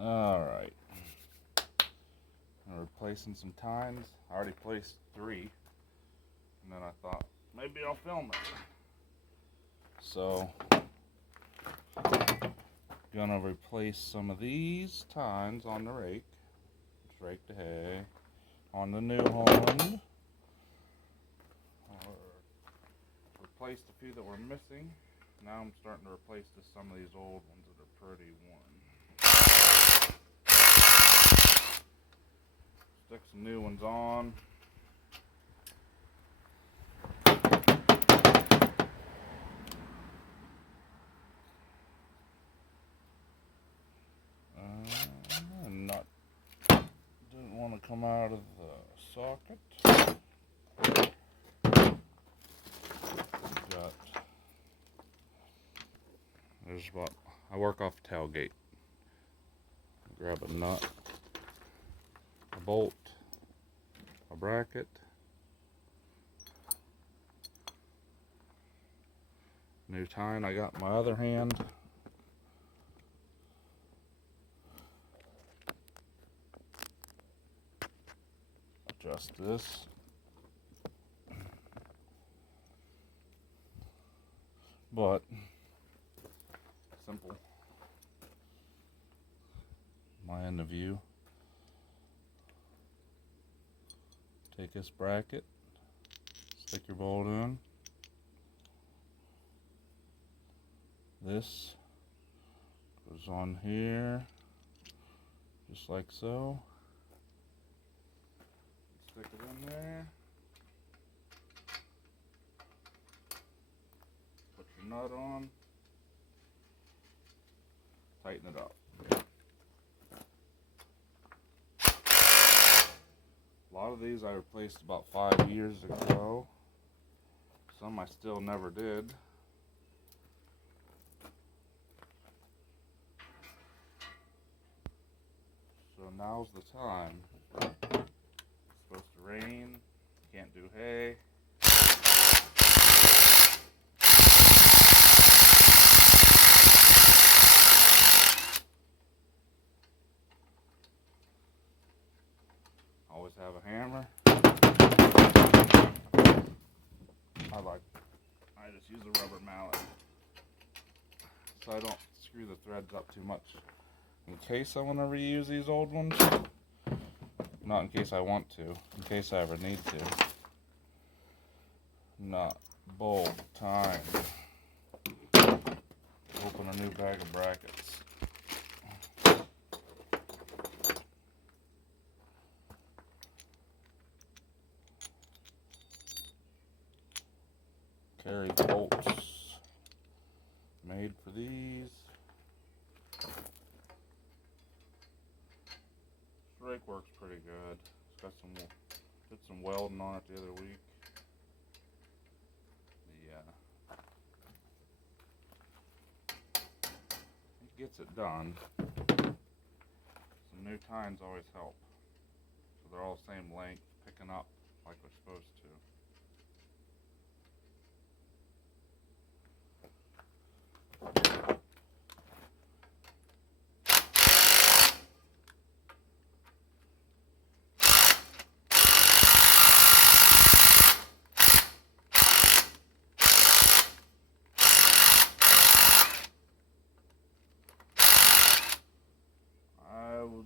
Alright. I'm replacing some tines. I already placed 3. And then I thought, maybe I'll film it. So, gonna replace some of these tines on the rake. Just rake the hay. On the new Holland. Replaced a few that were missing. Now I'm starting to replace some of these old ones that are pretty worn. Stick some new ones on. Didn't want to come out of the socket. I work off a tailgate. Grab a nut, a bolt, a bracket, new tine I got in my other hand. Adjust this. But simple. My end of view. Take this bracket, stick your bolt in. This goes on here, just like so. Stick it in there. Put your nut on. Tighten it up. A lot of these I replaced about 5 years ago. Some I still never did. So now's the time. It's supposed to rain. Can't do hay. Always have a hammer. I just use a rubber mallet so I don't screw the threads up too much. In case I want to reuse these old ones, not in case I want to, in case I ever need to. Nut, bolt, tine. Open a new bag of brackets. Carry bolts made for these. This rake works pretty good. It's got did some welding on it the other week. It gets it done. Some new tines always help. So they're all the same length, picking up like we're supposed to.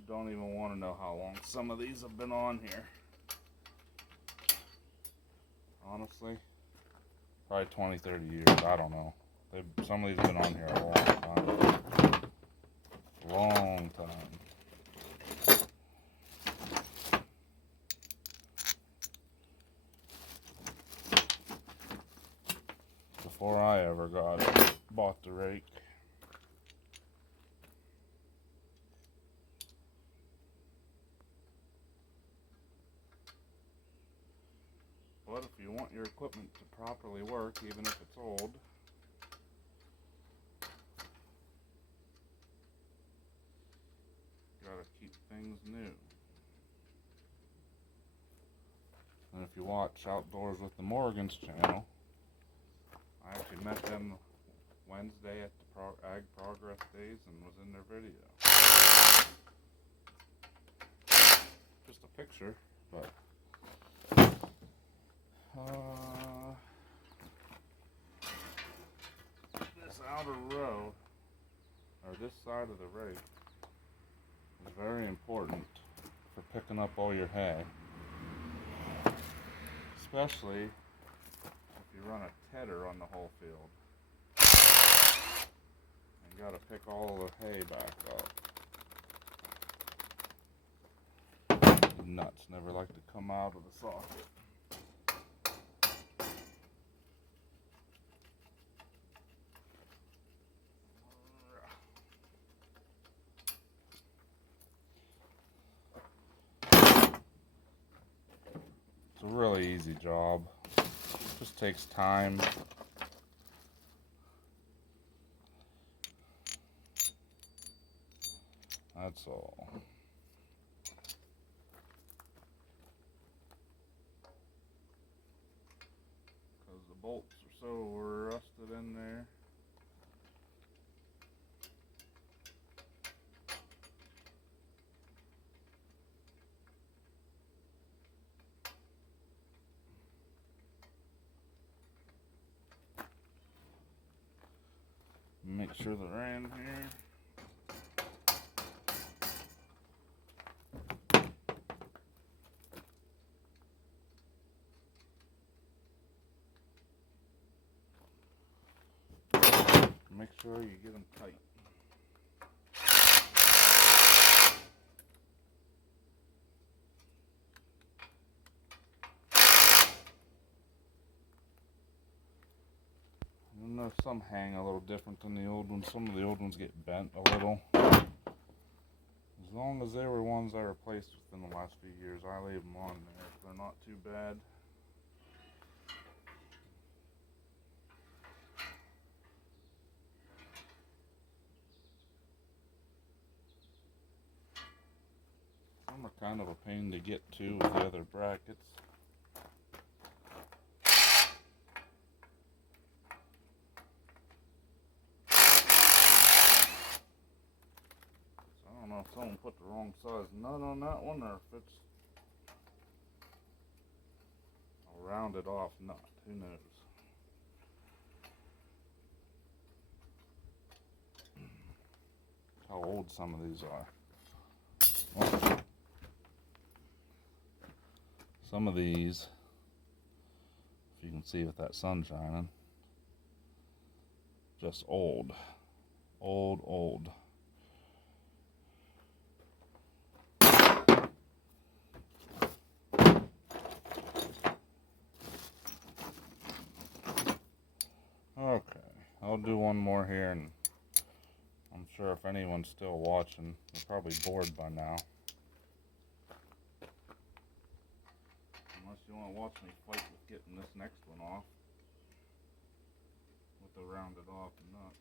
Don't even want to know how long some of these have been on here. Honestly, probably 20, 30 years. I don't know. Some of these have been on here a long time. Long time. Before I ever bought the rake. But if you want your equipment to properly work, even if it's old, you gotta keep things new. And if you watch Outdoors with the Morgans channel, I actually met them Wednesday at the Ag Progress Days and was in their video. picture, but this outer row, or this side of the rake, is very important for picking up all your hay, especially if you run a tedder on the whole field and gotta pick all the hay back up. The nuts never like to come out of the socket. It's a really easy job. Just takes time. That's all. Because the bolts are so rusted in there. Make sure they're in here. Make sure you get them tight. I know some hang a little different than the old ones. Some of the old ones get bent a little. As long as they were ones I replaced within the last few years, I leave them on there. They're not too bad. Some are kind of a pain to get to with the other brackets. So I don't know if someone put the wrong size nut on that one or if it's a rounded off nut. Who knows? How old some of these are. Well, some of these, if you can see with that sun shining, just old. Old. Okay, I'll do one more here, and I'm sure if anyone's still watching, they're probably bored by now. Unless you want to watch me fight with getting this next one off with the rounded off nut.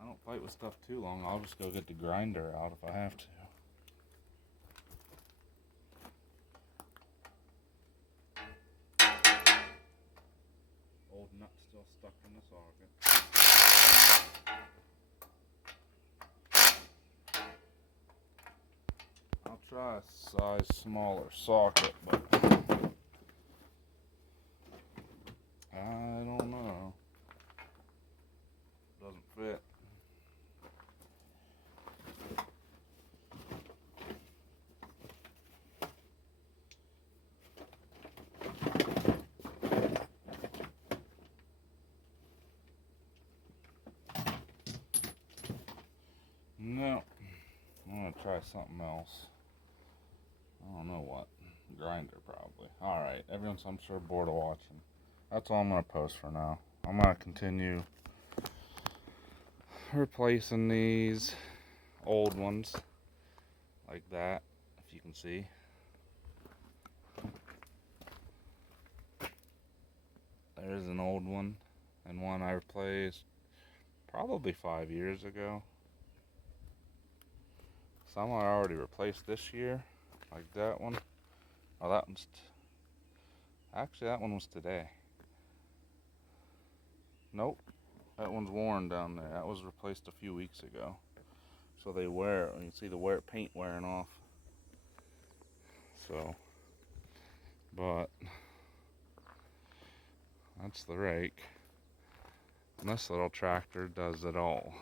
I don't fight with stuff too long. I'll just go get the grinder out if I have to. Old nut still stuck in the socket. I'll try a size smaller socket, but I don't know. Doesn't fit. No, I'm gonna try something else. I don't know what. Grinder probably. Alright, everyone's I'm sure bored of watching. That's all I'm gonna post for now. I'm gonna continue replacing these old ones like that, if you can see. There's an old one and one I replaced probably 5 years ago. Some I already replaced this year, like that one. Oh, that one's actually that one was today. Nope, that one's worn down there. That was replaced a few weeks ago. So they wear, you can see the paint wearing off. So, but that's the rake. And this little tractor does it all.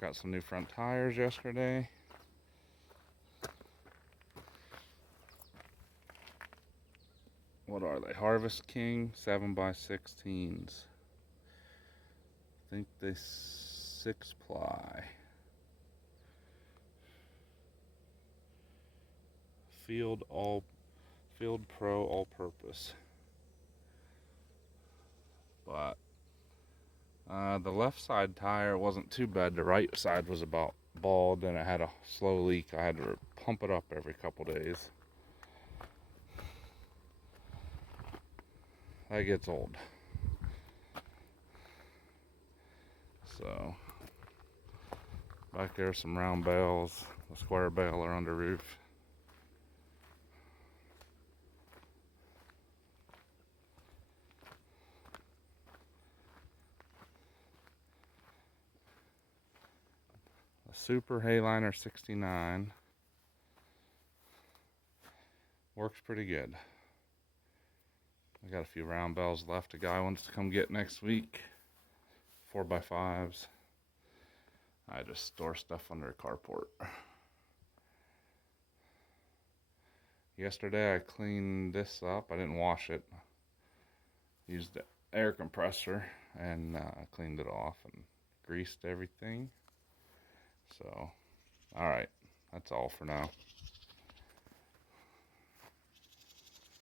Got some new front tires yesterday. What are they? Harvest King 7x16s. I think they 6-ply. Field Pro all-purpose. But the left side tire wasn't too bad. The right side was about bald and it had a slow leak. I had to pump it up every couple days. That gets old. So back there, some round bales, a square bale are under roof. A Super Hayliner 69 works pretty good. I got a few round bales left. A guy wants to come get next week. 4x5s. I just store stuff under a carport. Yesterday I cleaned this up. I didn't wash it. Used the air compressor and cleaned it off and greased everything. So, alright, that's all for now.